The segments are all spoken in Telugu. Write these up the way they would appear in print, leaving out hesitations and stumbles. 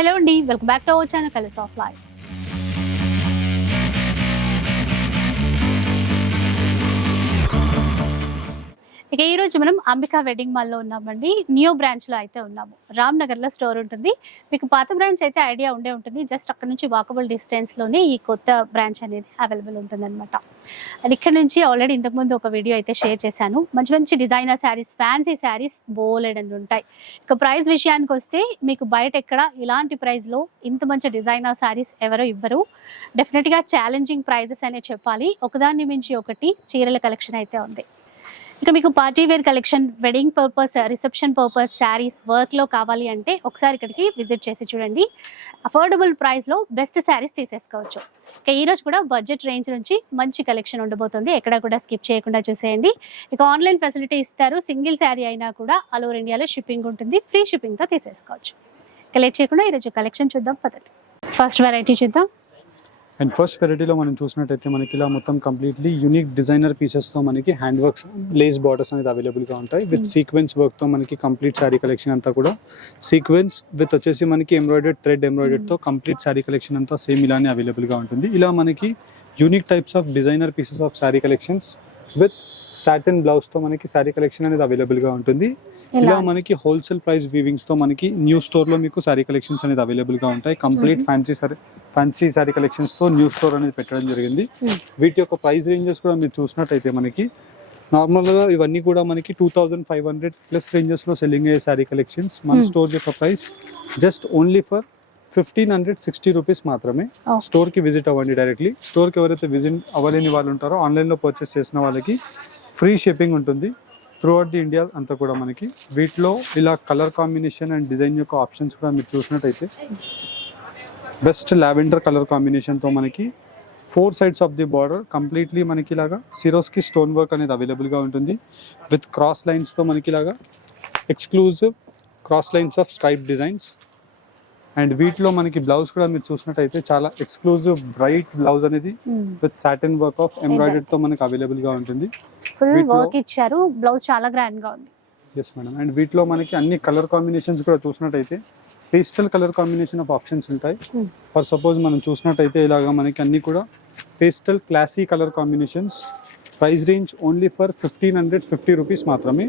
హలో అండి, welcome back to our channel colours of life. ఇక ఈ రోజు మనం అంబికా వెడ్డింగ్ మాల్లో ఉన్నామండి. న్యూ బ్రాంచ్ లో అయితే ఉన్నాము. రామ్ నగర్ లో స్టోర్ ఉంటుంది. మీకు పాత బ్రాంచ్ అయితే ఐడియా ఉండే ఉంటుంది. జస్ట్ అక్కడ నుంచి వాకబుల్ డిస్టెన్స్ లోనే ఈ కొత్త బ్రాంచ్ అనేది అవైలబుల్ ఉంటుంది అనమాట. అండ్ ఇక్కడ నుంచి ఆల్రెడీ ఇంతకుముందు ఒక వీడియో అయితే షేర్ చేశాను. మంచి మంచి డిజైనర్ శారీస్, ఫ్యాన్సీ శారీస్ బోలెడన్ని ఉంటాయి. ఇక ప్రైస్ విషయానికి వస్తే మీకు బయట ఎక్కడ ఇలాంటి ప్రైస్ లో ఇంత మంచి డిజైనర్ శారీస్ ఎవరో ఇవ్వరు. డెఫినెట్ గా ఛాలెంజింగ్ ప్రైజెస్ అనే చెప్పాలి. ఒకదాన్ని మించి ఒకటి చీరల కలెక్షన్ అయితే ఉంది. ఇక మీకు party wear collection, wedding purpose, reception purpose saris work లో కావాలి అంటే ఒకసారి ఇక్కడికి విజిట్ చేసి చూడండి. అఫోర్డబుల్ ప్రైస్ లో బెస్ట్ శారీస్ తీసేసుకోవచ్చు. ఇక ఈ రోజు కూడా బడ్జెట్ రేంజ్ నుంచి మంచి కలెక్షన్ ఉండబోతుంది. ఎక్కడ కూడా స్కిప్ చేయకుండా చూసేయండి. ఇక ఆన్లైన్ ఫెసిలిటీ ఇస్తారు. సింగిల్ శారీ అయినా కూడా ఆల్ ఓవర్ ఇండియాలో షిప్పింగ్ ఉంటుంది. ఫ్రీ షిప్పింగ్ తో తీసేసుకోవచ్చు. ఇక లేట్ చేయకుండా ఈరోజు కలెక్షన్ చూద్దాం పదండి. ఫస్ట్ వెరైటీ చూద్దాం. అండ్ ఫస్ట్ వెరైటీలో మనం చూసినట్టయితే మనకి ఇలా మొత్తం కంప్లీట్లీ యూనిక్ డిజైనర్ పీసెస్తో మనకి హ్యాండ్ వర్క్స్, లేస్ బార్డర్స్ అనేది అవైలబుల్గా ఉంటాయి. విత్ సీక్వెన్స్ వర్క్తో మనకి కంప్లీట్ శారీ కలెక్షన్ అంతా కూడా సీక్వెన్స్ విత్ వచ్చేసి మనకి ఎంబ్రాయిడెడ్ థ్రెడ్ ఎంబ్రాయిడెడ్తో కంప్లీట్ శారీ కలెక్షన్ అంతా సేమ్ ఇలానే అవైలబుల్గా ఉంటుంది. ఇలా మనకి unique types of designer pieces of sari collections with satin బ్లౌజ్తో మనకి శారీ కలెక్షన్ అనేది అవైలబుల్గా ఉంటుంది. ఇలా మనకి హోల్సేల్ ప్రైస్ వీవింగ్స్ తో మనకి న్యూ స్టోర్ లో మీకు సారీ కలెక్షన్స్ అనేది అవైలబుల్ గా ఉంటాయి. కంప్లీట్ ఫ్యాన్సీ సారీ కలెక్షన్స్ తో న్యూ స్టోర్ అనేది పెట్టడం జరిగింది. వీటి యొక్క ప్రైస్ రేంజెస్ కూడా మీరు చూసినట్టయితే మనకి నార్మల్ గా ఇవన్నీ కూడా మనకి 2500 ప్లస్ రేంజెస్ లో సెల్లింగ్ అయ్యే సారీ కలెక్షన్స్. మన స్టోర్ యొక్క price just only for 1560 rupees మాత్రమే. స్టోర్ కి విజిట్ అవ్వండి డైరెక్ట్లీ. స్టోర్ కి ఎవరైతే విజిట్ అవ్వలేని వాళ్ళు ఉంటారో ఆన్లైన్ లో పర్చేస్ చేసిన వాళ్ళకి ఫ్రీ షిప్పింగ్ ఉంటుంది త్రూ అవుట్ ది ఇండియా అంతా కూడా. మనకి వీటిలో ఇలా కలర్ కాంబినేషన్ అండ్ డిజైన్ యొక్క ఆప్షన్స్ కూడా మీరు చూసినట్టయితే బెస్ట్ లావెండర్ కలర్ కాంబినేషన్తో మనకి 4 sides of the border completely మనకి ఇలాగా సిరోస్కి స్టోన్ వర్క్ అనేది అవైలబుల్గా ఉంటుంది. విత్ క్రాస్ లైన్స్తో మనకి ఇలాగా exclusive cross lines of stripe designs. And వీటిలో మనకి బ్లౌజ్ కూడా మీరు చూసినట్టయితే చాలా ఎక్స్క్లూజివ్ బ్రైట్ బ్లౌజ్ అనేది with satin work of embroidery తో మనకి అవైలబుల్ గా ఉంటుంది. ఫుల్ వర్క్ ఇచ్చారు. బ్లౌజ్ చాలా గ్రాండ్ గా ఉంది. yes madam. అండ్ వీటిలో మనకి అన్ని కలర్ కాంబినేషన్స్ కూడా చూసినట్టయితే pastel colour combination of options ఉంటాయి. ఫర్ సపోజ్ మనం చూసినట్టయితే ఇలాగా మనకి అన్ని కూడా pastel classy colour combinations. Price range only for 1550 rupees మాత్రమే.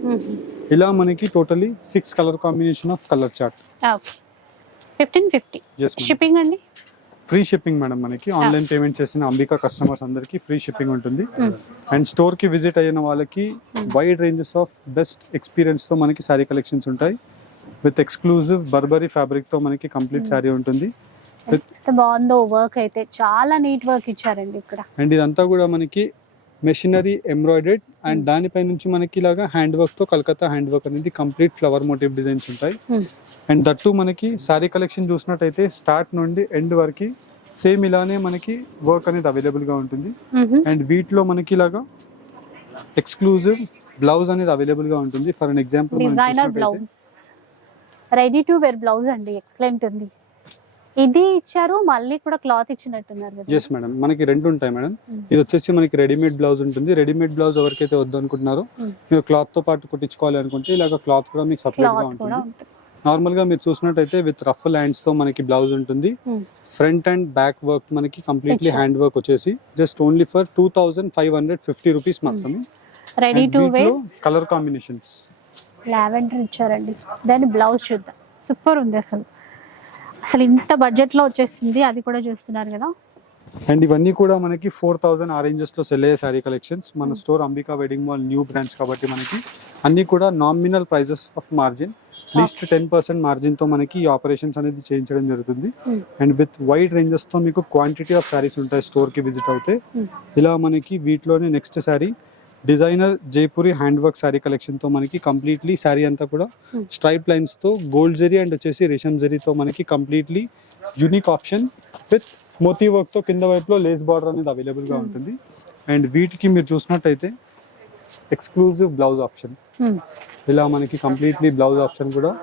ఇలా మనకి totally 6 colour combination of colour chart. 1550 shipping అండి. Free shipping madam. మనకి ఆన్లైన్ పేమెంట్ చేసిన అంబికా కస్టమర్స్ అందరికి ఫ్రీ షిప్పింగ్ ఉంటుంది. అండ్ స్టోర్ కి విజిట్ అయిన వాళ్ళకి wide ranges of best experience తో మనకి శారీ కలెక్షన్స్ ఉంటాయి. విత్ ఎక్స్క్లూజివ్ బర్బరీ ఫ్యాబ్రిక్ తో మనకి కంప్లీట్ శారీ ఉంటుంది. బాగుందో వర్క్ అయితే, చాలా నీట్ వర్క్ ఇచ్చారండి ఇక్కడ. అండ్ ఇదంతా కూడా మనకి మెషినరీ ఎంబ్రాయిడెడ్ అండ్ దానిపై నుంచి మనకి ఇలాగా హ్యాండ్ వర్క్ తో కలకత్తా హ్యాండ్ వర్క్ అనేది కంప్లీట్ ఫ్లవర్ మోటివ్ డిజైన్స్ ఉంటాయి. అండ్ దట్టు మనకి శారీ కలెక్షన్ చూసినట్టయితే స్టార్ట్ నుండి ఎండ్ వరకు సేమ్ ఇలానే మనకి వర్క్ అనేది అవైలబుల్ గా ఉంటుంది. అండ్ వీటిలో మనకి ఇలాగా ఎక్స్క్లూజివ్ బ్లౌజ్ అనేది అవైలబుల్ గా ఉంటుంది. For an example designer blouse, ready to wear blouse అండి. ఎక్సలెంట్ ఉంది. ఇది ఇచ్చారు, మళ్ళీ కూడా క్లాత్ ఇచ్చినట్టున్నారు కదా. yes madam. మనకి రెండు ఉంటాయి మేడం. ఇది వచ్చేసి మనకి రెడీమేడ్ బ్లౌజ్ ఉంటుంది. రెడీమేడ్ బ్లౌజ్ ఎవరికైతే వద్దు అనుకుంటున్నారో, మీరు క్లాత్ తో పాటు కుట్టించుకోవాలి అనుకుంటే ఇలాగ క్లాత్ కూడా మీకు సపరేట్ గా ఉంటుంది. నార్మల్ గా మీరు చూసినట్టయితే విత్ రఫ్ హ్యాండ్స్ తో మనకి బ్లౌజ్ ఉంటుంది. ఫ్రంట్ అండ్ బ్యాక్ వర్క్ మనకి కంప్లీట్లీ హ్యాండ్ వర్క్ వచ్చేసి జస్ట్ ఓన్లీ ఫర్ 2550 రూపీస్ మాత్రమే. Ready to wear colour combinations lavender ఇచ్చారండి. దాని బ్లౌజ్ చూద్దాం. సూపర్ ఉంది అసలు. అసలు ఇంత బడ్జెట్ లో వచ్చేస్తుంది, అది కూడా చూస్తున్నారు కదా. అండ్ ఇవన్నీ కూడా మనకి 4000 ఆ రేంజెస్ లో సెల్ అయ్యే శారీ కలెక్షన్స్. మన store Ambika wedding mall new branch కాబట్టి మనకి అన్ని కూడా nominal prices of margin, least 10% margin తో మనకి ఈ ఆపరేషన్స్ అనేది చేయించడం జరుగుతుంది. అండ్ విత్ వైడ్ రేంజెస్ తో మీకు క్వాంటిటీ ఆఫ్ శారీస్ ఉంటాయి స్టోర్ కి విజిట్ అవుతే. ఇలా మనకి వీటిలోనే next sari designer Jaipuri hand work sari collection తో మనకి కంప్లీట్లీ శారీ అంతా కూడా స్ట్రైప్ లైన్స్ తో గోల్డ్ జరీ అండ్ వచ్చేసి రేషం జరీతో మనకి కంప్లీట్లీ యూనిక్ ఆప్షన్ విత్ మోతీ వర్క్ తో కింద వైపులో లేస్ బార్డర్ అనేది అవైలబుల్ గా ఉంటుంది. అండ్ వీటికి మీరు చూసినట్టయితే ఎక్స్క్లూజివ్ బ్లౌజ్ ఆప్షన్. ఇలా మనకి కంప్లీట్లీ బ్లౌజ్ ఆప్షన్ కూడా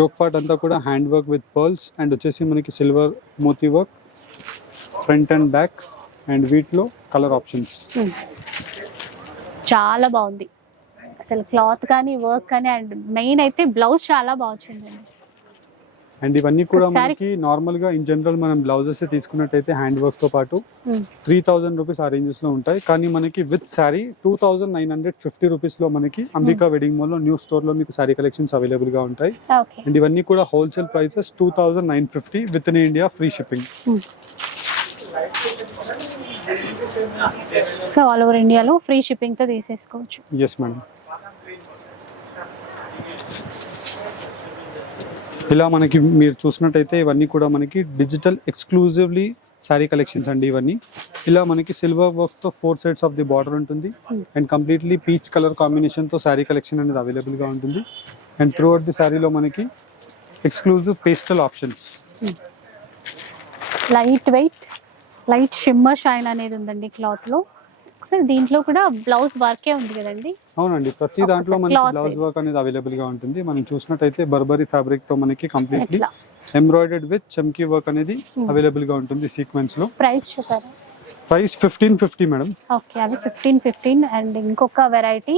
యోక్ పార్ట్ అంతా కూడా hand work with pearls and వచ్చేసి మనకి సిల్వర్ మోతీ work front and back. And వీటిలో కలర్ ఆప్షన్స్ చాలా బాగుంది అసలు. క్లాత్ కానీ వర్క్ కానీ, అండ్ మెయిన్ అయితే బ్లౌజ్ చాలా బాగుందండి. అండ్ ఇవన్నీ కూడా Saree- మనకి నార్మల్ గా ఇన్ జనరల్ మనం బ్లౌజెస్ తీసుకున్నట్టయితే హ్యాండ్ వర్క్ తో పాటు 3000 రూపీస్ ఆ రేంజెస్ లో ఉంటాయి. కానీ మనకి విత్ శారీ 2950 రూపీస్ లో మనకి అంబికా వెడ్డింగ్ మాల్ లో న్యూ స్టోర్ లో మీకు శారీ కలెక్షన్స్ అవైలబుల్ గా ఉంటాయి. ఓకే. అండ్ ఇవన్నీ కూడా wholesale prices 2950 with in India free shipping. So all over ఇండియాలో ఫ్రీ షిప్పింగ్ తో తీసేసుకోవచ్చు. Yes madam. ఇలా మనకి మీరు చూసినట్టయితే ఇవన్నీ కూడా మనకి డిజిటల్ ఎక్స్క్లూజివ్లీ శారీ కలెక్షన్స్ అండి. ఇవన్నీ ఇలా మనకి సిల్వర్ వర్క్ తో 4 సైడ్స్ ఆఫ్ ది బార్డర్ ఉంటుంది. And completely peach colour combination తో శారీ కలెక్షన్ అనేది అవైలబుల్ గా ఉంటుంది. అండ్ త్రూ అవుట్ ది శారీలో మనకి exclusive pastel options. Light weight, light shimmer shine అనేది ఉందండి క్లాత్ లో. ఒకసారి దీంట్లో కూడా బ్లౌజ్ వర్కే ఉంది కదండి. అవునండి, ప్రతి దాంట్లో మనకి cloth బ్లౌజ్ వర్క్ అనేది అవైలబుల్ గా ఉంటుంది. మనం చూసినట్టయితే బర్బరీ ఫ్యాబ్రిక్ తో మనకి కంప్లీట్లీ ఎంబ్రాయిడర్డ్ విత్ చమ్కీ వర్క్ అనేది అవైలబుల్ గా ఉంటుంది సీక్వెన్స్ లో. ప్రైస్ చెప్పారు. Price 1550 madam. ఓకే, అవి 15. అండ్ ఇంకొక వెరైటీ.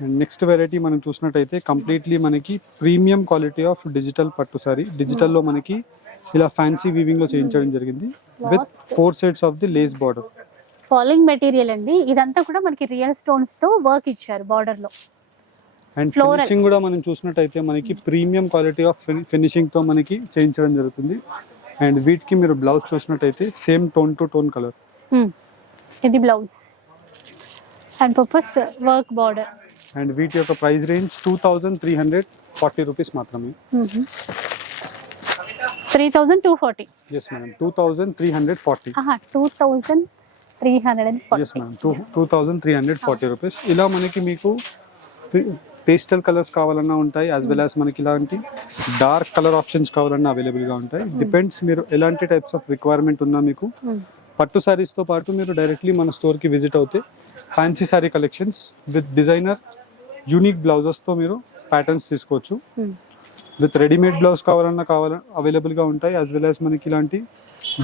అండ్ నెక్స్ట్ వెరైటీ మనం చూసినట్టయితే కంప్లీట్లీ మనకి ప్రీమియం క్వాలిటీ ఆఫ్ డిజిటల్ పట్టు సారీ. డిజిటల్ లో మనకి ఇలా ఫ్యాన్సీ వీవింగ్ లో చేయించడం జరిగింది with 4 sides of the lace border. Falling material అండి. ఇదంతా కూడా మనకి రియల్ స్టోన్స్ తో వర్క్ ఇచ్చారు బార్డర్ లో. And Floral. ఫినిషింగ్ కూడా మనం చూసినట్టయితే మనకి ప్రీమియం క్వాలిటీ ఆఫ్ ఫినిషింగ్ తో మనకి చేయించడం జరుగుతుంది. అండ్ వీటికి మీరు బ్లౌజ్ చూసినట్టయితే same tone to tone colour. ఇది blouse and purpose work border. And వీటి యొక్క ప్రైస్ రేంజ్ 2340 రూపీస్ మాత్రమే. 3240. Yes madam, 2340. 2340. Yes madam, 2340 rupees. ఇలా మనకి మీకు పేస్టల్ కలర్స్ కావాలన్నా ఉంటాయి, యాజ్ వెల్ యాజ్ మనకి ఇలాంటి డార్క్ కలర్ ఆప్షన్స్ కావాలన్నా అవైలబుల్ గా ఉంటాయి. డిపెండ్స్ మీరు ఎలాంటి టైప్స్ ఆఫ్ రిక్వైర్మెంట్ ఉన్నా మీకు. పట్టు సారీస్ తో పాటు మీరు డైరెక్ట్లీ మన స్టోర్ కి విజిట్ అవుతే fancy sorry collections with designer unique blouses తో మీరు ప్యాటర్న్స్ తీసుకోవచ్చు. విత్ రెడీమేడ్ బ్లౌజ్ కావాలన్నా అవైలబుల్ గా ఉంటాయి, యాజ్ వెల్ యాజ్ మనకి ఇలాంటి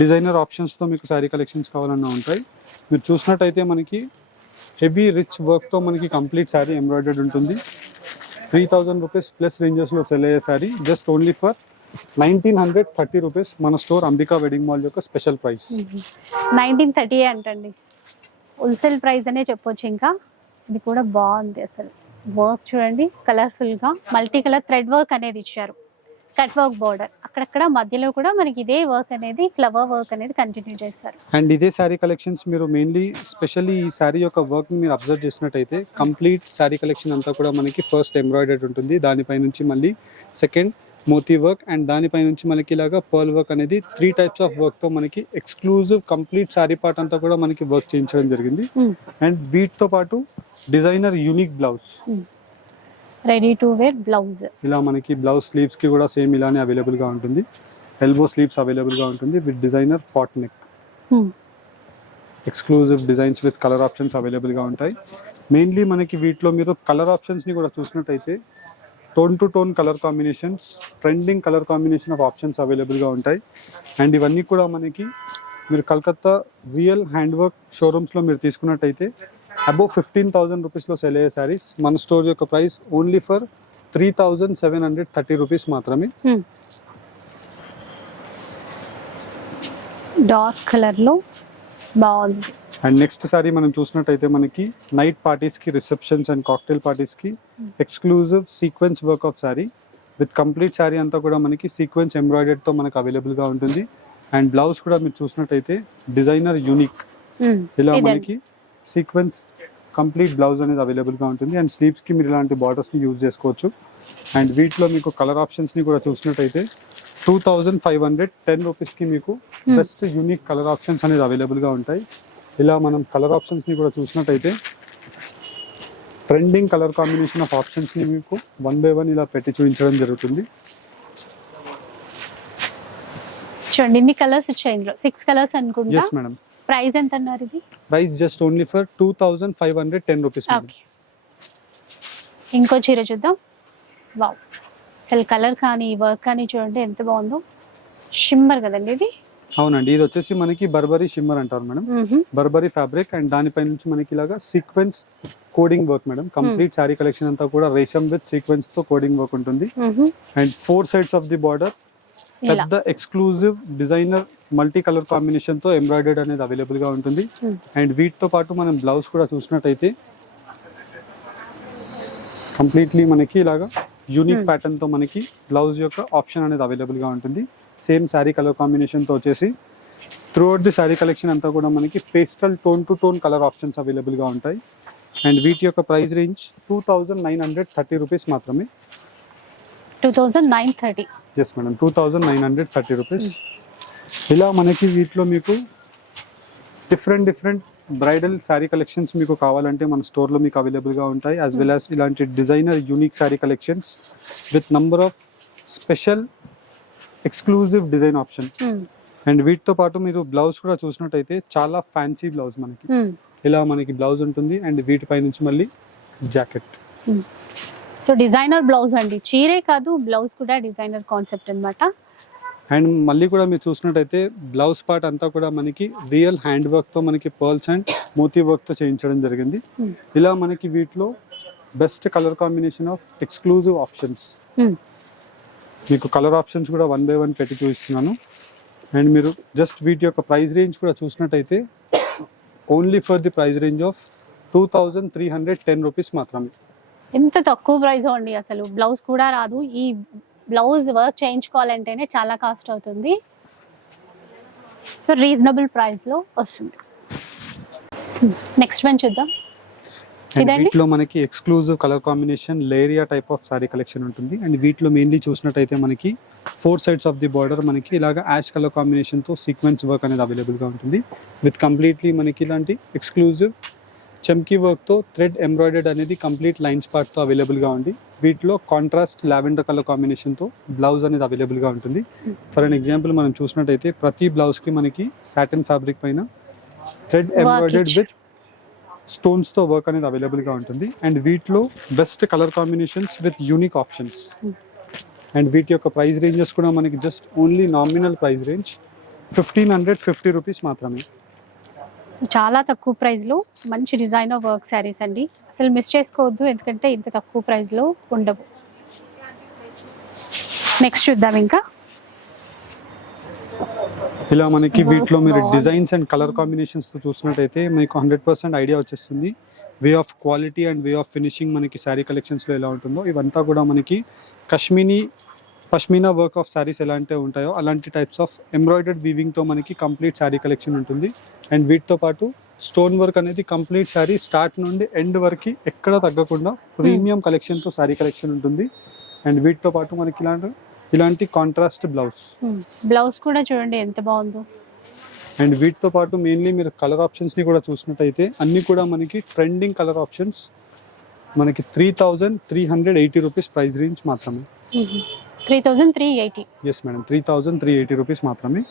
డిజైనర్ ఆప్షన్స్ తో మీకు సారీ కలెక్షన్స్ కావాలన్నా ఉంటాయి. మీరు చూసినట్టయితే మనకి హెవీ రిచ్ వర్క్ తో మనకి కంప్లీట్ సారీ ఎంబ్రాయిడర్డ్ ఉంటుంది. 3000 రూపీస్ ప్లస్ రేంజెస్ లో సెల్ అయ్యే sorry just only for 1930 rupees. మన స్టోర్ అంబికా వెడ్డింగ్ మాల్ యొక్క స్పెషల్ ప్రైస్. 1930 అంటండి, హోల్సేల్ ప్రైస్ అనే చెప్పొచ్చు. ఇంకా ఇది కూడా బాగుంది అసలు. వర్క్ చూడండి, కలర్ఫుల్ గా మల్టీ కలర్ థ్రెడ్ వర్క్ అనేది ఇచ్చారు. కట్ వర్క్ బార్డర్ అక్కడక్కడ మధ్యలో కూడా మనకి ఇదే వర్క్ అనేది ఫ్లవర్ వర్క్ అనేది కంటిన్యూ చేస్తారు. అండ్ ఇదే శారీ కలెక్షన్స్ మీరు మెయిన్లీ స్పెషల్లీ ఈ శారీ యొక్క వర్క్ మీరు అబ్జర్వ్ చేసినట్టయితే కంప్లీట్ శారీ కలెక్షన్ అంతా కూడా మనకి ఫస్ట్ ఎంబ్రాయిడర్డ్ ఉంటుంది. దానిపై నుంచి మళ్ళీ సెకండ్ మోతీ వర్క్ అండ్ దానిపై నుంచి మనకి ఇలాగా పర్ల్ వర్క్ అనేది 3 టైప్స్ ఆఫ్ వర్క్ తో మనకి ఎక్స్క్లూజివ్ కంప్లీట్ శారీ పార్ట్ అంతా కూడా మనకి వర్క్ చేయించడం జరిగింది. అండ్ వీటితో పాటు designer unique blouse, ready to wear blouse. ఇలా మనకి బ్లౌజ్ స్లీవ్స్ కి కూడా సేమ్ ఇలానే అవైలబుల్ గా ఉంటుంది. ఎల్బో స్లీవ్స్ అవైలబుల్ గా ఉంటుంది with designer pot neck. Exclusive designs with colour options available గా ఉంటాయి. మెయిన్లీ మనకి వీటిలో మీరు కలర్ ఆప్షన్స్ ని కూడా చూసినట్టయితే tone to tone colour combinations, trending colour combination of options available గా ఉంటాయి. అండ్ ఇవన్నీ కూడా మనకి మీరు Calcutta real hand work showrooms లో మీరు తీసుకున్నట్టయితే అబౌవ్ 15,000 రూపీస్ లో సెల్ అయ్యే సారీస్ మన స్టోర్ యొక్క ప్రైస్ ఓన్లీ ఫర్ 3730 రూపీస్ మాత్రమే. డార్క్ కలర్ లో బాగుంది. అండ్ నెక్స్ట్ సారీ మనం చూసినట్టయితే మనకి నైట్ పార్టీస్ కి, రిసెప్షన్స్ అండ్ కాక్టైల్ పార్టీస్ కి exclusive sequence work of sorry with complete sorry అంతా కూడా మనకి సీక్వెన్స్ ఎంబ్రాయిడర్డ్ తో మనకి అవైలబుల్ గా ఉంటుంది. అండ్ బ్లౌజ్ కూడా మీరు చూసినట్టయితే డిజైనర్ యూనిక్ ఇలా మనకి సీక్వెన్స్ కంప్లీట్ బ్లౌజ్ అనేది అవైలబుల్ గా ఉంటుంది. అండ్ స్లీవ్స్ కి మీరు ఇలాంటి బార్డర్స్ ని యూజ్ చేసుకోవచ్చు. అండ్ వీటిలో మీకు కలర్ ఆప్షన్స్ ని కూడా చూసినట్టయితే 2510 రూపీస్ కి మీకు బెస్ట్ యూనిక్ కలర్ ఆప్షన్స్ అనేది అవైలబుల్ గా ఉంటాయి. ఇలా మనం కలర్ ఆప్షన్స్ ని కూడా చూసినట్టయితే trending colour combination of options ని మీకు 1 by 1 ఇలా పెట్టి చూపించడం జరుగుతుంది. చూడండి ఇన్ని కలర్స్ వచ్చాయి ఇందులో, 6 కలర్స్ అనుకుంటా. Yes madam. ప్రైస్ ఎంత అన్నారు ఇది? Price just only for 2510 rupees. Okay, ఇంకో చీర చూద్దాం. వావ్, అసలు కలర్ కానీ వర్క్ కానీ చూడండి ఎంత బాగుందో. షిమ్మర్ కదండి ఇది? అవునండి, ఇది వచ్చేసి మనకి బర్బరీ షిమ్మర్ అంటారు మేడం. బర్బరీ ఫ్యాబ్రిక్ అండ్ దానిపై నుంచి మనకి ఇలాగా sequence coding work madam. Complete sari collection అంతా కూడా రేషం విత్ సీక్వెన్స్ తో కోడింగ్ వర్క్ ఉంటుంది. And 4 sides of the border ఇలా పెద్ద exclusive designer multi colour combination తో ఎంబ్రాయిడర్డ్ అనేది అవైలబుల్ గా ఉంటుంది. అండ్ వీటితో పాటు మనం బ్లౌజ్ కూడా చూసినట్టయితే కంప్లీట్లీ మనకి ఇలాగా యూనిక్ ప్యాటర్న్ తో మనకి బ్లౌజ్ యొక్క ఆప్షన్ అనేది అవైలబుల్ గా ఉంటుంది. సేమ్ శారీ కలర్ కాంబినేషన్ తో వచ్చేసి త్రూఅవుట్ ది శారీ కలెక్షన్ అంతా కూడా మనకి pastel tone to tone colour options available గా ఉంటాయి. అండ్ వీటి యొక్క ప్రైస్ రేంజ్ 2930 రూపీస్ మాత్రమే. 2930. Yes madam, 2930 rupees. ఇలా మనకి వీటిలో మీకు డిఫరెంట్ బ్రైడల్ శారీ కలెక్షన్స్ మీకు కావాలంటే మన స్టోర్లో మీకు అవైలబుల్గా ఉంటాయి. యాజ్ వెల్ యాజ్ ఇలాంటి designer unique sari collections with number of special exclusive design option. And వీటితో పాటు మీరు బ్లౌజ్ కూడా చూసినట్టయితే చాలా ఫ్యాన్సీ బ్లౌజ్ మనకి ఇలా మనకి బ్లౌజ్ ఉంటుంది. అండ్ వీటిపై నుంచి మళ్ళీ జాకెట్. సో డిజైనర్ బ్లౌజ్ అండి, చీరే కాదు బ్లౌజ్ కూడా డిజైనర్ కాన్సెప్ట్ అన్నమాట. అండ్ మళ్ళీ కూడా మీరు చూసినట్టయితే బ్లౌజ్ పార్ట్ అంతా కూడా మనకి రియల్ హ్యాండ్ వర్క్ తో మనకి పర్ల్స్ అండ్ మోతీ వర్క్ తో చేయించడం జరిగింది. ఇలా మనకి వీటిలో best colour combination of exclusive options. మీకు కలర్ ఆప్షన్స్ కూడా 1 by 1 పెట్టి చూపిస్తున్నాను. అండ్ మీరు జస్ట్ వీటి యొక్క ప్రైస్ రేంజ్ కూడా చూసినట్టయితే only for the price range of 2310 rupees మాత్రమే. ఎంత తక్కువ ప్రైస్ అండి, అసలు బ్లౌజ్ కూడా రాదు. ఈ బ్లౌజ్ వర్క్ చేయించుకోవాలంటేనే చాలా కాస్ట్ అవుతుంది. సో రీజనబుల్ ప్రైస్ లో వస్తుంది. నెక్స్ట్ వన్ చూద్దాం. ఇదండి వీటిలో మనకి exclusive colour combination leheriya type of sorry collection ఉంటుంది. అండ్ వీటిలో మెయిన్లీ చూసినట్టయితే మనకి 4 sides ఆఫ్ ది బార్డర్ మనకి ఇలాగా యాష్ కలర్ కాంబినేషన్ తో సీక్వెన్స్ వర్క్ అనేది అవైలబుల్ గా ఉంటుంది. విత్ కంప్లీట్లీ మనకి ఇలాంటి ఎక్స్క్లూజివ్ చమ్కీ వర్క్ తో థ్రెడ్ ఎంబ్రాయిడర్డ్ అనేది కంప్లీట్ లైన్స్ పార్ట్ తో అవైలబుల్ గా ఉంది. వీటిలో కాంట్రాస్ట్ లావెండర్ కలర్ కాంబినేషన్ తో బ్లౌజ్ అనేది అవైలబుల్ గా ఉంటుంది. ఫర్ అన్ ఎగ్జాంపుల్ మనం చూసినట్టయితే ప్రతి బ్లౌజ్ కి మనకి సాటిన్ ఫ్యాబ్రిక్ పైన థ్రెడ్ ఎంబ్రాయిడర్డ్ విత్ స్టోన్స్ తో వర్క్ అనేది అవైలబుల్ గా ఉంటుంది. అండ్ వీటిలో best colour combinations with unique options. And వీటి యొక్క ప్రైస్ రేంజెస్ కూడా మనకి just only nominal price range 1550 rupees మాత్రమే. సో చాలా తక్కువ ప్రైస్ లో మంచి డిజైనర్ వర్క్ శారీస్ అండి, అసలు మిస్ చేసుకోవద్దు, ఎందుకంటే ఇంత తక్కువ ప్రైస్ లో ఉండవు. నెక్స్ట్ చూద్దాం. ఇంకా ఇలా మనకి వీటిలో మీరు డిజైన్స్ అండ్ కలర్ కాంబినేషన్స్ తో చూసినట్టయితే మీకు 100% ఐడియా వచ్చేస్తుంది way of quality and way of finishing మనకి శారీ కలెక్షన్స్ లో ఎలా ఉంటుందో. ఇవంతా కూడా మనకి పష్మీనా వర్క్ ఆఫ్ శారీస్ ఎలా అంటే ఉంటాయో అలాంటి టైప్స్ ఆఫ్ ఎంబ్రాయిడర్డ్ వీవింగ్ తో మనకి కంప్లీట్ శారీ కలెక్షన్ ఉంటుంది. అండ్ వీటితో పాటు స్టోన్ వర్క్ అనేది కంప్లీట్ శారీ స్టార్ట్ నుండి ఎండ్ వరకు ఎక్కడ తగ్గకుండా ప్రీమియం కలెక్షన్ తో శారీ కలెక్షన్ ఉంటుంది. అండ్ వీటితో పాటు మనకి ఇలాంటి కాంట్రాస్ట్ బ్లౌజ్ కూడా చూడండి ఎంత బాగుందో. అండ్ వీటితో పాటు మెయిన్లీ మీరు కలర్ ఆప్షన్స్ ని కూడా చూసినట్టయితే అన్ని కూడా మనకి ట్రెండింగ్ కలర్ ఆప్షన్స్. మనకి 3380 రూపీస్ ప్రైస్ రేంజ్ మాత్రమే. 3380. ఎస్ మేడం, 3380 రూపీస్ మాత్రమే.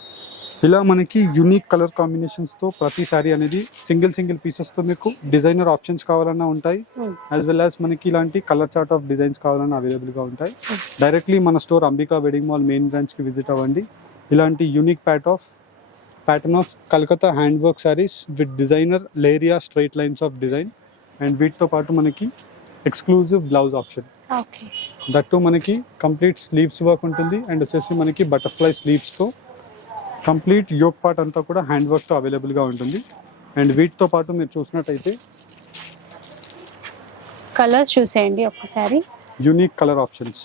ఇలా మనకి యూనిక్ కలర్ కాంబినేషన్స్ తో ప్రతి సారీ అనేది సింగిల్ పీసెస్ తో మీకు డిజైనర్ ఆప్షన్స్ కావాలన్నా ఉంటాయి. యాజ్ వెల్ యాజ్ మనకి ఇలాంటి కలర్ చార్ట్ ఆఫ్ డిజైన్స్ కావాలన్నా అవైలబుల్ గా ఉంటాయి. డైరెక్ట్లీ మన store Ambika wedding mall main branch కి విజిట్ అవ్వండి. ఇలాంటి unique pattern of Calcutta hand work saris with designer leheriya straight lines of design. And వీటితో పాటు మనకి ఎక్స్క్లూజివ్ బ్లౌజ్ ఆప్షన్. దట్టు మనకి కంప్లీట్ స్లీవ్స్ వర్క్ ఉంటుంది. అండ్ వచ్చేసి మనకి బటర్ఫ్లై స్లీవ్స్ తో కంప్లీట్ యోక్ పార్ట్ అంతా కూడా హ్యాండ్ వర్క్ తో అవైలబుల్ గా ఉంటుంది. అండ్ వీటితో పాటు మీరు చూసినట్టయితే కలర్స్ చూసేయండి ఒక్కసారి, యూనిక్ కలర్ ఆప్షన్స్.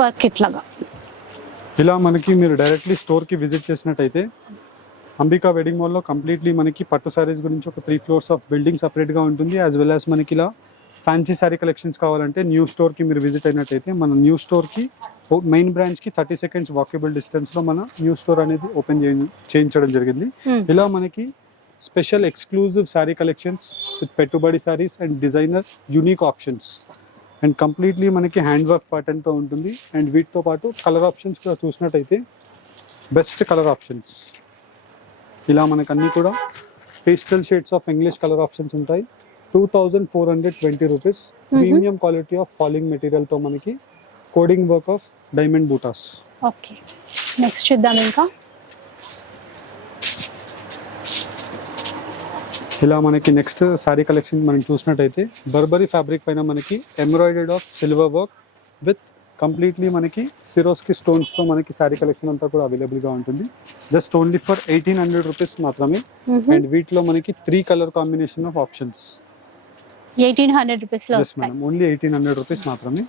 వర్క్ ఇట్లాగా ఇలా మనకి మీరు డైరెక్ట్లీ స్టోర్ కి విజిట్ చేసినట్టయితే అంబికా వెడ్డింగ్ మాల్లో కంప్లీట్లీ మనకి పట్టు సారీస్ గురించి ఒక 3 floors ఆఫ్ బిల్డింగ్ సపరేట్ గా ఉంటుంది. యాజ్ వెల్ యాజ్ మనకి ఇలా ఫ్యాన్సీ శారీ కలెక్షన్స్ కావాలంటే న్యూ స్టోర్ కి మీరు విజిట్ అయినట్టయితే మన న్యూ స్టోర్ కి మెయిన్ బ్రాంచ్ కి 30 seconds వాకబుల్ డిస్టెన్స్ లో మన న్యూ స్టోర్ అనేది ఓపెన్ చేయించడం జరిగింది. ఇలా మనకి special exclusive sari collections with పెట్టుబడి saris and designer unique options. And completely మనకి హ్యాండ్ వర్క్ ప్యాటర్న్ తో ఉంటుంది. అండ్ వీటితో పాటు కలర్ ఆప్షన్స్ కూడా చూసినట్టయితే బెస్ట్ కలర్ ఆప్షన్స్. ఇలా మనకు అన్ని కూడా pastel shades of English colour options ఉంటాయి. 2420 rupees. Premium quality of falling material తో మనకి coding work of diamond buttas. Okay, next చూద్దాం. ఇంకా ఇలా మనకి నెక్స్ట్ శారీ కలెక్షన్ మనం చూసినట్టయితే బర్బరీ ఫ్యాబ్రిక్ పైన మనకి embroidered of silver work with completely మనకి సిరోస్కి స్టోన్స్తో మనకి శారీ కలెక్షన్ అంతా కూడా అవైలబుల్గా ఉంటుంది. జస్ట్ ఓన్లీ ఫర్ 1800 రూపీస్ మాత్రమే. అండ్ వీటిలో మనకి 3 కలర్ కాంబినేషన్ ఆఫ్ ఆప్షన్స్. 1800 రూపీస్లో మేడం ఓన్లీ 1800 రూపీస్ మాత్రమే.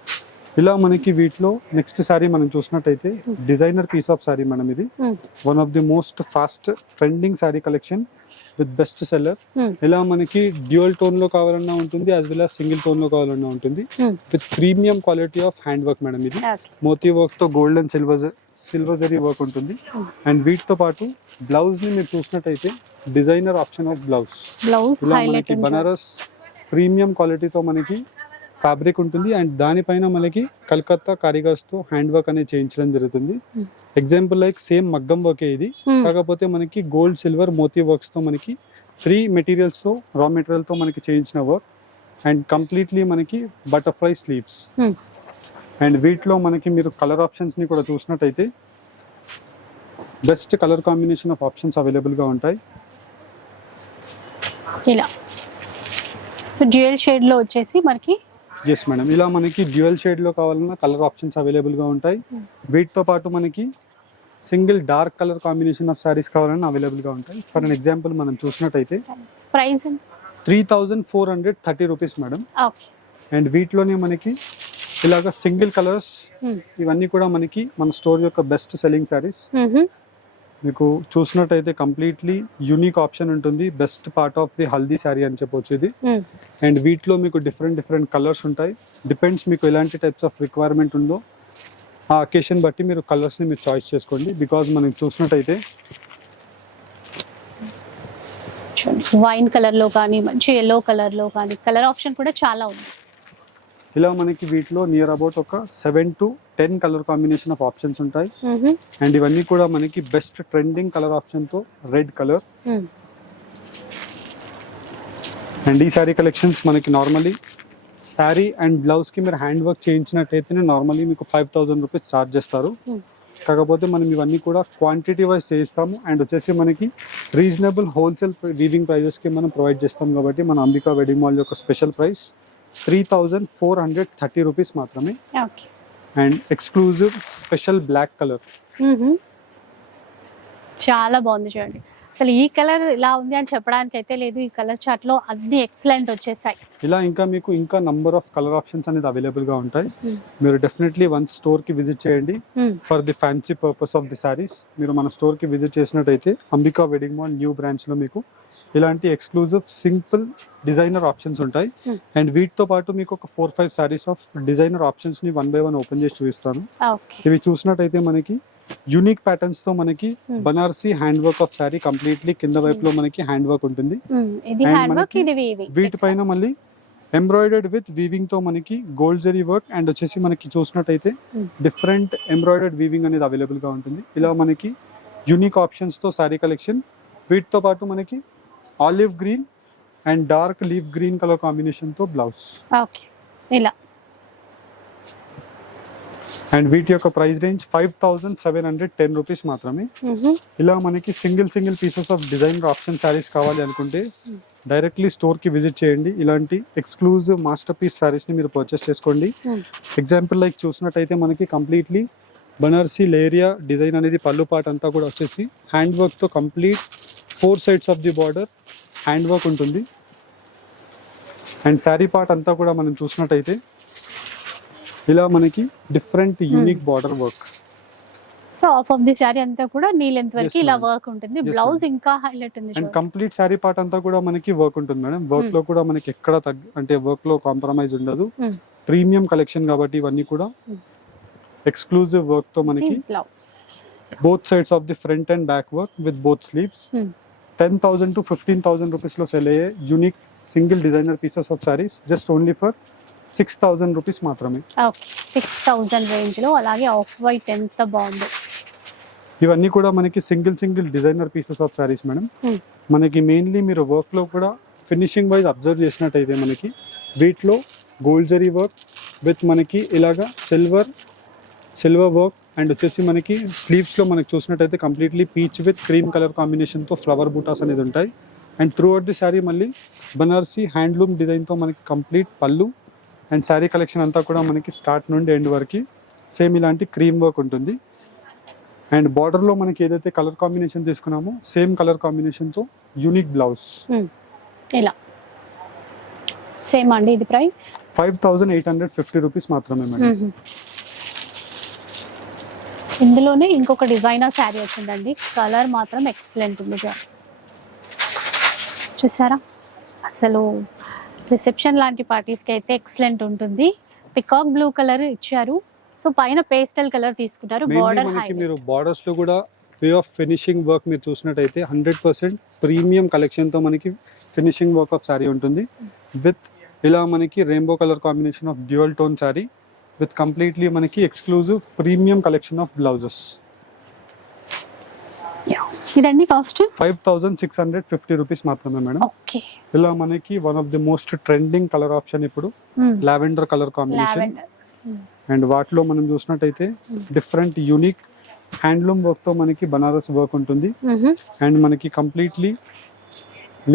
ఇలా మనకి వీటిలో నెక్స్ట్ శారీ మనం చూసినట్టయితే designer piece of sari madam ఇది. One of the most fast trending sari collection with best seller. ఇలా మనకి డ్యూయల్ టోన్ లో కావాలన్నా ఉంటుంది, as well as single tone లో కావాలన్నా ఉంటుంది. With premium quality of hand work madam ఇది. మోతీ వర్క్ తో gold and silver zari work ఉంటుంది. అండ్ వీటితో పాటు బ్లౌజ్ ని మీరు చూసినట్టయితే డిజైనర్ ఆప్షన్ ఆఫ్ బ్లౌజ్. ఇలా మనకి బనారస్ ప్రీమియం క్వాలిటీతో మనకి ఫ్యాబ్రిక్ ఉంటుంది. అండ్ దానిపైన మనకి కలకత్తా కారిగర్స్ తో హ్యాండ్ వర్క్ అనేది చేయించడం జరుగుతుంది. ఎగ్జాంపుల్ లైక్ సేమ్ మగ్గం వర్కే ఇది, కాకపోతే మనకి గోల్డ్ సిల్వర్ మోతీ వర్క్స్ తో మనకి 3 మెటీరియల్స్ తో రా మెటీరియల్ తో మనకి చేయించిన వర్క్. అండ్ కంప్లీట్లీ మనకి బటర్ఫ్లై స్లీవ్స్. అండ్ వీటిలో మనకి మీరు కలర్ ఆప్షన్స్ ని కూడా చూసినట్టయితే best colour combination of options available గా ఉంటాయి. ఇలా సో డ్యూయల్ షేడ్ లో వచ్చేసి మనకి ఎస్ మేడం, ఇలా మనకి డ్యూయల్ షేడ్ లో కావాలన్నా కలర్ ఆప్షన్స్ అవైలబుల్ గా ఉంటాయి. వీటితో పాటు మనకి single dark colour combination of saris కావాలన్నా అవైలబుల్ గా ఉంటాయి. ఫర్ అన్ ఎగ్జాంపుల్ మనం చూసినట్టయితే ప్రైస్ 3430 రూపీస్ మేడం. అండ్ వీటిలోనే మనకి ఇలాగా సింగిల్ కలర్స్ ఇవన్నీ కూడా మనకి మన స్టోర్ యొక్క బెస్ట్ సెల్లింగ్ సారీస్. మీకు చూసినట్టయితే కంప్లీట్లీ యూనిక్ ఆప్షన్ ఉంటుంది. Best part of the haldi sari అని చెప్పొచ్చు ఇది. అండ్ వీటిలో మీకు డిఫరెంట్ కలర్స్ ఉంటాయి. డిపెండ్స్ మీకు ఎలాంటి టైప్స్ ఆఫ్ రిక్వైర్మెంట్ ఉందో ఆ అకేషన్ బట్టి మీరు కలర్స్ ని మీరు చాయిస్ చేసుకోండి. బికాజ్ మనం చూసినట్టయితే వైన్ కలర్ లో కానీ మంచి ఎల్లో కలర్ లో కానీ కలర్ ఆప్షన్ కూడా చాలా ఉంది. ఇలా మనకి వీటిలో నియర్ అబౌట్ ఒక 7 to 10 colour combination of options ఉంటాయి. అండ్ ఇవన్నీ కూడా మనకి బెస్ట్ ట్రెండింగ్ కలర్ ఆప్షన్ తో రెడ్ కలర్. అండ్ ఈ శారీ కలెక్షన్స్ మనకి నార్మల్లీ శారీ అండ్ బ్లౌజ్ కి మీరు హ్యాండ్ వర్క్ చేయించినట్టయితేనే నార్మల్లీ మీకు 5000 రూపీస్ ఛార్జ్ చేస్తారు. కాకపోతే మనం ఇవన్నీ కూడా క్వాంటిటీ వైజ్ చేయిస్తాము. అండ్ వచ్చేసి మనకి రీజనబుల్ హోల్సేల్ వీవింగ్ ప్రైజెస్ కి మనం ప్రొవైడ్ చేస్తాం కాబట్టి మన అంబికా వెడ్డింగ్ మాల్ యొక్క స్పెషల్ ప్రైస్ 3430 రూపీస్ మాత్రమే. And exclusive special black colour. చాలా బాగుంది చూడండి. అసలు ఈ కలర్ ఇలా ఉంది అని చెప్పడానికి అయితే లేదు. ఈ కలర్ చార్ట్ లో అన్ని ఎక్సలెంట్ వచ్చేసాయి. ఇలా ఇంకా నంబర్ ఆఫ్ కలర్ ఆప్షన్స్ అనేది అవైలబుల్ గా ఉంటాయి. మీరు డెఫినెట్లీ వన్ స్టోర్ కి విజిట్ చేయండి for the fancy purpose of the saris. మీరు మన స్టోర్ కి విజిట్ చేసినట్టయితే Ambika wedding mall new branch లో మీకు ఇలాంటి ఎక్స్క్లూజివ్ సింపుల్ డిజైనర్ ఆప్షన్స్ ఉంటాయి. అండ్ వీటితో పాటు మీకు ఒక 4-5 సారీస్ ఆఫ్ డిజైనర్ ఆప్షన్స్ ని 1 by 1 ఓపెన్ చేసి చూపిస్తాను. ఇవి చూసినట్టయితే మనకి యూనిక్ ప్యాటర్న్స్ తో మనకి Banarasi hand work of sorry completely కింద వైపులో మనకి హ్యాండ్ వర్క్ ఉంటుంది. వీటిపైన మళ్ళీ ఎంబ్రాయిడర్డ్ విత్ వీవింగ్ తో మనకి గోల్డ్ జరీ వర్క్ అండ్ వచ్చేసి మనకి చూసినట్టయితే డిఫరెంట్ ఎంబ్రాయిడర్డ్ వీవింగ్ అనేది అవైలబుల్ గా ఉంటుంది. ఇలా మనకి యూనిక్ ఆప్షన్స్ తో సారీ కలెక్షన్. వీటితో పాటు మనకి olive green and dark leaf green colour combination తో బ్లౌజ్. ఇలా అండ్ వీటి యొక్క ప్రైస్ రేంజ్ 5710 రూపీస్ మాత్రమే. ఇలా మనకి single pieces of designer option saris కావాలి అనుకుంటే డైరెక్ట్లీ స్టోర్ కి విజిట్ చేయండి. ఇలాంటి ఎక్స్క్లూజివ్ మాస్టర్ పీస్ సారీస్ ని మీరు పర్చేస్ చేసుకోండి. ఎగ్జాంపుల్ లైక్ చూసినట్టయితే మనకి కంప్లీట్లీ బనారసి లేరియా డిజైన్ అనేది పళ్ళు పార్ట్ అంతా కూడా వచ్చేసి హ్యాండ్ వర్క్ తో complete 4 sides of the border hand work ఉంటుంది. అండ్ శారీ పార్ట్ అంతా కూడా మనం చూసినట్టయితే ఇలా మనకి different unique border work. So of of the sorry అంతా కూడా నీ లెంత్ వరకు ఇలా వర్క్ ఉంటుంది. బ్లౌజ్ ఇంకా హైలైట్ ఉంది. అండ్ కంప్లీట్ శారీ పార్ట్ అంతా కూడా మనకి వర్క్ ఉంటుంది మేడం. వర్క్ లో కూడా మనకి ఎక్కడ అంటే వర్క్ లో కాంప్రమైజ్ ఉండదు. ప్రీమియం కలెక్షన్ కాబట్టి ఇవన్నీ కూడా ఎక్స్క్లూజివ్ వర్క్ తో మనకి blouse both sides of the front and back work with both sleeves. 10,000 to 15,000 rupees లో సెల్ అయ్యే unique single designer pieces of saris just only for 6,000 rupees మాత్రమే. 6,000 రేంజ్ లో. అలాగే ఆఫ్ వైట్ ఎంత బాగుంది. ఇవన్నీ కూడా మనకి single designer pieces of saris madam. మనకి మెయిన్లీ మీరు వర్క్ లో కూడా ఫినిషింగ్ వైజ్ అబ్జర్వ్ చేసినట్టయితే మనకి వీటిలో గోల్డ్ జరీ వర్క్ విత్ మనకి ఇలాగా సిల్వర్ వర్క్ అండ్ వచ్చేసి మనకి స్లీవ్స్ లో మనకి చూసినట్టయితే completely peach with cream colour combination తో ఫ్లవర్ బూటాస్ అనేది ఉంటాయి. And through out the sari మళ్ళీ బనారసి హ్యాండ్లూమ్ డిజైన్తో మనకి కంప్లీట్ పళ్ళు అండ్ శారీ కలెక్షన్ అంతా కూడా మనకి స్టార్ట్ నుండి ఎండ్ వరకు సేమ్ ఇలాంటి క్రీమ్ వర్క్ ఉంటుంది. అండ్ బార్డర్లో మనకి ఏదైతే కలర్ కాంబినేషన్ తీసుకున్నామో సేమ్ కలర్ కాంబినేషన్తో యూనిక్ బ్లౌజ్. ఇలా సేమ్ అండి. ఇది ప్రైస్ 5850 రూపీస్ మాత్రమే మేడం. ఇందులోనే ఇంకొక డిజైనర్ శారీ వచ్చిందండి. కలర్ మాత్రం ఎక్సలెంట్ ఉంది. చూసారా, అసలు రిసెప్షన్ లాంటి పార్టీస్కి అయితే ఎక్సలెంట్ ఉంటుంది. పికాక్ బ్లూ కలర్ ఇచ్చారు. సో పైన పేస్టల్ కలర్ తీసుకుంటారు. బార్డర్ హై, మీరు బార్డర్స్ లో కూడా వే ఆఫ్ ఫినిషింగ్ వర్క్ మీరు చూసినట్టయితే 100% ప్రీమియం కలెక్షన్ తో మనకి ఫినిషింగ్ వర్క్ ఆఫ్ శారీ ఉంటుంది. విత్ ఇలా మనకి rainbow colour combination of dual tone sari with completely మనకి exclusive premium collection of blouses. ఇదండి కాస్ట్ 5650 రూపీస్ మాత్రమే మేడం. ఓకే. ఇలా మనకి one of the most trending colour option ఇప్పుడు లావెండర్ కలర్ కాంబినేషన్. అండ్ వాటిలో మనం చూసినట్టయితే డిఫరెంట్ యూనిక్ హ్యాండ్లూమ్ వర్క్ తో మనకి బనారస్ వర్క్ ఉంటుంది. అండ్ మనకి completely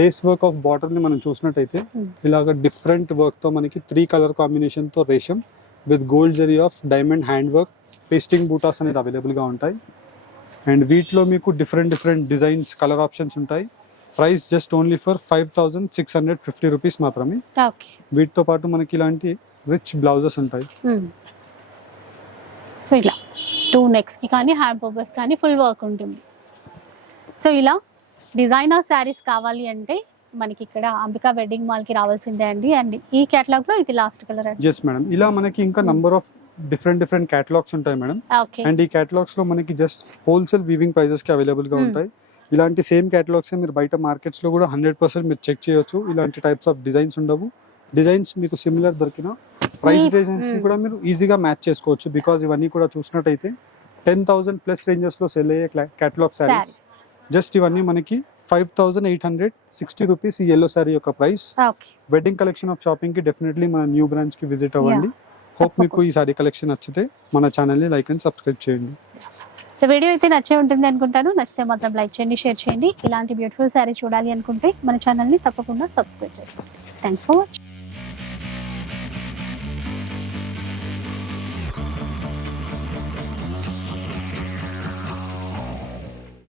lace work of border ని మనం చూసినట్టయితే ఇలాగ డిఫరెంట్ వర్క్ తో మనకి 3 కలర్ కాంబినేషన్ తో రేషం with gold zari of diamond hand work pasting బూటాస్ అనేది అవైలబుల్ గా ఉంటాయి. అండ్ వీటిలో మీకు డిఫరెంట్ డిజైన్స్ కలర్ ఆప్షన్స్ ఉంటాయి. Price just only for 5650 rupees మాత్రమే. వీటితో పాటు మనకి ఇలాంటి రిచ్ బ్లౌజెస్ ఉంటాయి. సో ఇలా 2 నెక్స్ కి కానీ హ్యాండ్ పర్పస్ కానీ ఫుల్ వర్క్ ఉంటుంది. సో ఇలా డిజైనర్ శారీస్ కావాలి అంటే మనకి ఇక్కడ అంబికా వెడ్డింగ్ మాల్ కి రావాల్సిందే అండి. అండ్ ఈ కేటలాగ్ లో ఇది లాస్ట్ కలర్ అండి. yes madam. ఇలా మనకి ఇంకా నంబర్ ఆఫ్ డిఫరెంట్ కేటలాగ్స్ ఉంటాయి మేడం. అండ్ ఈ కేటలాగ్స్ లో మనకి జస్ట్ హోల్సేల్ వీవింగ్ ప్రైజెస్ కి అవైలబుల్ గా ఉంటాయి. ఇలాంటి సేమ్ కేటలాగ్స్ మీరు బయట మార్కెట్స్ లో కూడా 100% మీరు చెక్ చేయొచ్చు. ఇలాంటి టైప్స్ ఆఫ్ డిజైన్స్ ఉండవు. డిజైన్స్ మీకు సిమిలర్ దొరికిన ప్రైస్ డిజైన్స్ ని కూడా మీరు ఈజీగా మ్యాచ్ చేసుకోవచ్చు. బికాజ్ ఇవన్నీ కూడా చూసినట్టయితే 10,000+ రేంజెస్ లో సెల్ అయ్యే కేటలాగ్ శారీస్. జస్ట్ ఇవన్నీ మనకి 5860 రూపీస్ ఈ ఎల్లో శారీ యొక్క price. Wedding collection of shopping కి డెఫినెట్లీ మన న్యూ బ్రాంచ్ కి విజిట్ అవ్వండి. హోప్ మీకు ఈ సారీ కలెక్షన్ నచ్చితే మన ఛానల్ ని లైక్ అండ్ సబ్స్క్రైబ్ చేయండి. సో వీడియో అయితే నచ్చే ఉంటుంది అనుకుంటాను. నచ్చితే మాత్రం లైక్ చేయండి, షేర్ చేయండి. ఇలాంటి బ్యూటిఫుల్ శారీ చూడాలి అనుకుంటే మన ఛానల్ని తప్పకుండా సబ్స్క్రైబ్ చేసుకోండి. Thanks for watching.